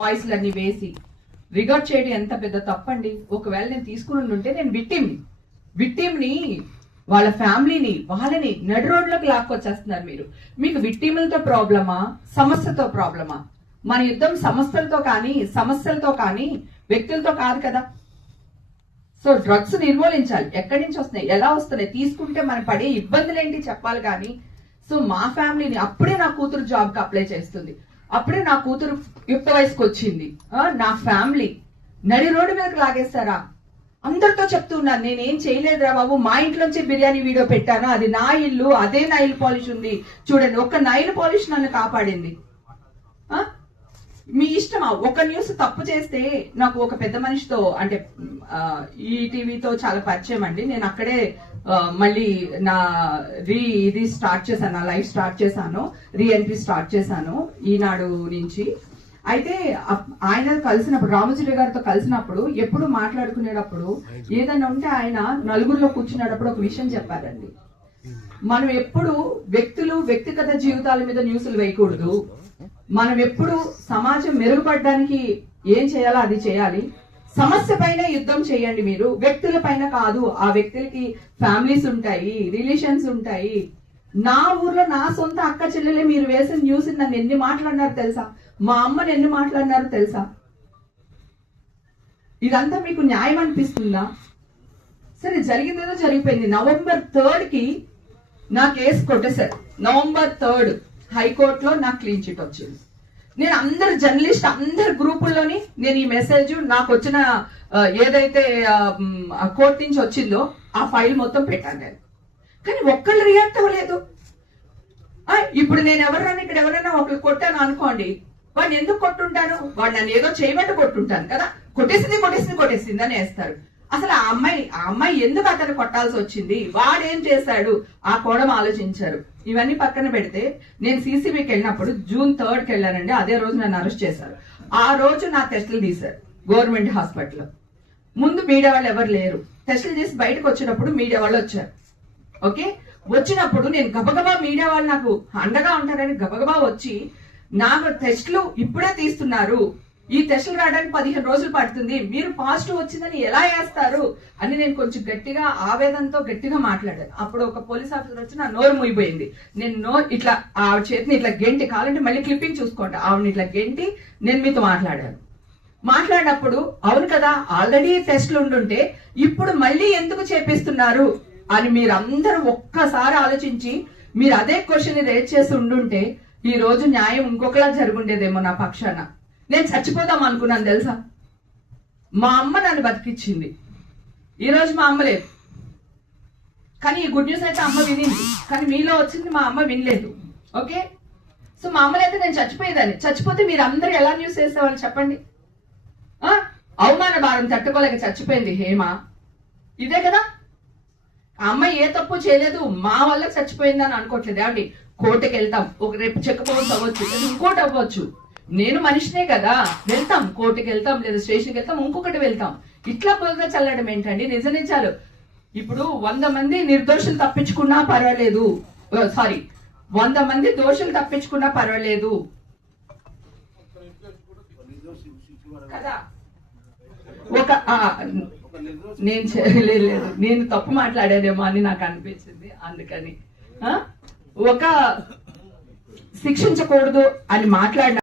వాయిస్లన్నీ వేసి రికార్డ్ చేయడం ఎంత పెద్ద తప్పండి. ఒకవేళ నేను తీసుకుని ఉంటే నేను విక్టిమ్ని వాళ్ళ ఫ్యామిలీని వాళ్ళని నడి రోడ్లోకి లాక్కొచ్చేస్తున్నారు మీరు. మీకు విక్టిములతో ప్రాబ్లమా, సమస్యతో ప్రాబ్లమా? మన యుద్ధం సమస్యలతో కానీ వ్యక్తులతో కాదు కదా. సో డ్రగ్స్ నిర్మూలించాలి. ఎక్కడి నుంచి వస్తున్నాయి, ఎలా వస్తున్నాయి, తీసుకుంటే మనం పడే ఇబ్బందులు ఏంటి చెప్పాలి. కానీ సో మా ఫ్యామిలీని అప్పుడే నా కూతురు జాబ్ కి అప్లై చేస్తుంది, అప్పుడే నా కూతురు యుక్త వయసుకు వచ్చింది, నా ఫ్యామిలీ నడి రోడ్డు మీదకి లాగేస్తారా? అందరితో చెప్తున్నాను, నేనేం చేయలేదురా బాబు, మా ఇంట్లోంచి బిర్యానీ వీడియో పెట్టాను, అది నా ఇల్లు, అదే నైల్ పాలిష్ ఉంది చూడండి, ఒక నైల్ పాలిష్ నన్ను కాపాడింది. మీ ఇష్టమా? ఒక న్యూస్ తప్పు చేస్తే నాకు ఒక పెద్ద మనిషితో అంటే ఈ టీవీతో చాలా పరిచయం అండి. నేను అక్కడే మళ్ళీ నా ఇది స్టార్ట్ చేశాను, నా లైఫ్ స్టార్ట్ చేశాను, రీఎంట్రీ స్టార్ట్ చేశాను ఈనాడు నుంచి. అయితే ఆయన కలిసినప్పుడు, రామోజీ గారితో కలిసినప్పుడు ఎప్పుడు మాట్లాడుకునేటప్పుడు ఏదైనా ఉంటే ఆయన నలుగురిలో కూర్చునేటప్పుడు ఒక విషయం చెప్పారండి. మనం ఎప్పుడు వ్యక్తిగత జీవితాల మీద న్యూస్లు వేయకూడదు. మనం ఎప్పుడు సమాజం మెరుగుపడడానికి ఏం చేయాలో అది చేయాలి. సమస్య పైన యుద్ధం చేయండి మీరు, వ్యక్తుల పైన కాదు. ఆ వ్యక్తులకి ఫ్యామిలీస్ ఉంటాయి, రిలేషన్స్ ఉంటాయి. నా ఊర్లో నా సొంత అక్క చెల్లెలే మీరు వేసిన న్యూస్ నన్ను ఎన్ని మాట్లాడినారు తెలుసా? మా అమ్మని ఎన్ని మాట్లాడినారు తెలుసా? ఇదంతా మీకు న్యాయం అనిపిస్తుందా? సరే, జరిగిందేదో జరిగిపోయింది. November 3 కి నా కేసు కొట్టేశారు. November 3 హైకోర్టులో నాకు క్లీన్ చిట్ వచ్చింది. నేను అందరు జర్నలిస్ట్ అందరి గ్రూపుల్లోని నేను ఈ మెసేజ్ నాకు వచ్చిన ఏదైతే కోర్టు నుంచి వచ్చిందో ఆ ఫైల్ మొత్తం పెట్టాను నేను. కానీ ఒక్కళ్ళు రియాక్ట్ అవ్వలేదు. ఇప్పుడు నేను ఎవరైనా ఒకరు కొట్టాను అనుకోండి, వాడిని ఎందుకు కొట్టుంటాను? వాడు నన్ను ఏదో చేయబట్టి కొట్టుంటాను కదా, కొట్టేసింది అని వేస్తారు. అసలు ఆ అమ్మాయి ఎందుకు అతను కొట్టాల్సి వచ్చింది, వాడేం చేశాడు, ఆ కోణం ఆలోచించారు. ఇవన్నీ పక్కన పెడితే నేను సిసిబికి వెళ్ళినప్పుడు June 3కి వెళ్ళానండి. అదే రోజు నన్ను అరెస్ట్ చేశారు. ఆ రోజు నా టెస్టులు తీశారు గవర్నమెంట్ హాస్పిటల్లో. ముందు మీడియా వాళ్ళు ఎవరు లేరు. టెస్టులు చేసి బయటకు వచ్చినప్పుడు మీడియా వాళ్ళు వచ్చారు. ఓకే, వచ్చినప్పుడు నేను గబగబా, మీడియా వాళ్ళు నాకు అండగా ఉంటారని గబగబా వచ్చి, నాకు టెస్టులు ఇప్పుడే తీస్తున్నారు, ఈ టెస్టులు రావడానికి 15 రోజులు పడుతుంది, మీరు పాజిటివ్ వచ్చిందని ఎలా వేస్తారు అని నేను కొంచెం గట్టిగా ఆవేదనతో గట్టిగా మాట్లాడాను. అప్పుడు ఒక పోలీస్ ఆఫీసర్ వచ్చి నా నోరు మూయిపోయింది. నేను ఇట్లా ఆవిడ చేతిని ఇట్లా గెంటి, కావాలంటే మళ్ళీ క్లిప్పింగ్ చూసుకోండి, ఆవిడని ఇట్లా గెంటి నేను మీతో మాట్లాడినప్పుడు అవును కదా, ఆల్రెడీ టెస్టులు ఉండుంటే ఇప్పుడు మళ్ళీ ఎందుకు చేపిస్తున్నారు అని మీరు అందరూ ఒక్కసారి ఆలోచించి మీరు అదే క్వశ్చన్ రేజ్ చేసి ఉండుంటే ఈ రోజు న్యాయం ఇంకొకలా జరుగుండేదేమో నా పక్షాన. నేను చచ్చిపోదాం అనుకున్నాను తెలుసా. మా అమ్మ నన్ను బతికిచ్చింది, ఈ రోజు మా అమ్మ లేదు. కానీ ఈ గుడ్ న్యూస్ అయితే అమ్మ వినింది, కానీ మీలో వచ్చింది మా అమ్మ వినలేదు. ఓకే, సో మా అమ్మలైతే నేను చచ్చిపోయేదాన్ని. చచ్చిపోతే మీరు అందరూ ఎలా న్యూస్ వేసేవాళ్ళు చెప్పండి? అవమాన భారం తట్టుకోలేక చచ్చిపోయింది హేమ, ఇదే కదా. ఆ అమ్మాయి ఏ తప్పు చేయలేదు, మా వల్ల చచ్చిపోయిందని అనుకోవట్లేదు. ఏమండి, కోర్టుకి వెళ్తాం, ఒక రేపు చెక్ బౌన్స్ అవ్వచ్చు, ఇంకోటి అవ్వచ్చు. నేను మనిషినే కదా, వెళ్తాం, కోర్టుకి వెళ్తాం, లేదా స్టేషన్కి వెళ్తాం, ఇంకొకటి వెళ్తాం. ఇట్లా బురద చల్లడం ఏంటండి? నిజాలు ఇప్పుడు 100 మంది నిర్దోషులు తప్పించుకున్నా పర్వాలేదు, 100 మంది దోషులు తప్పించుకున్నా పర్వాలేదు కదా. నేను తప్పు మాట్లాడానేమో అని నాకు అనిపించింది. అందుకని ఒక శిక్షించకూడదు అని మాట్లాడిన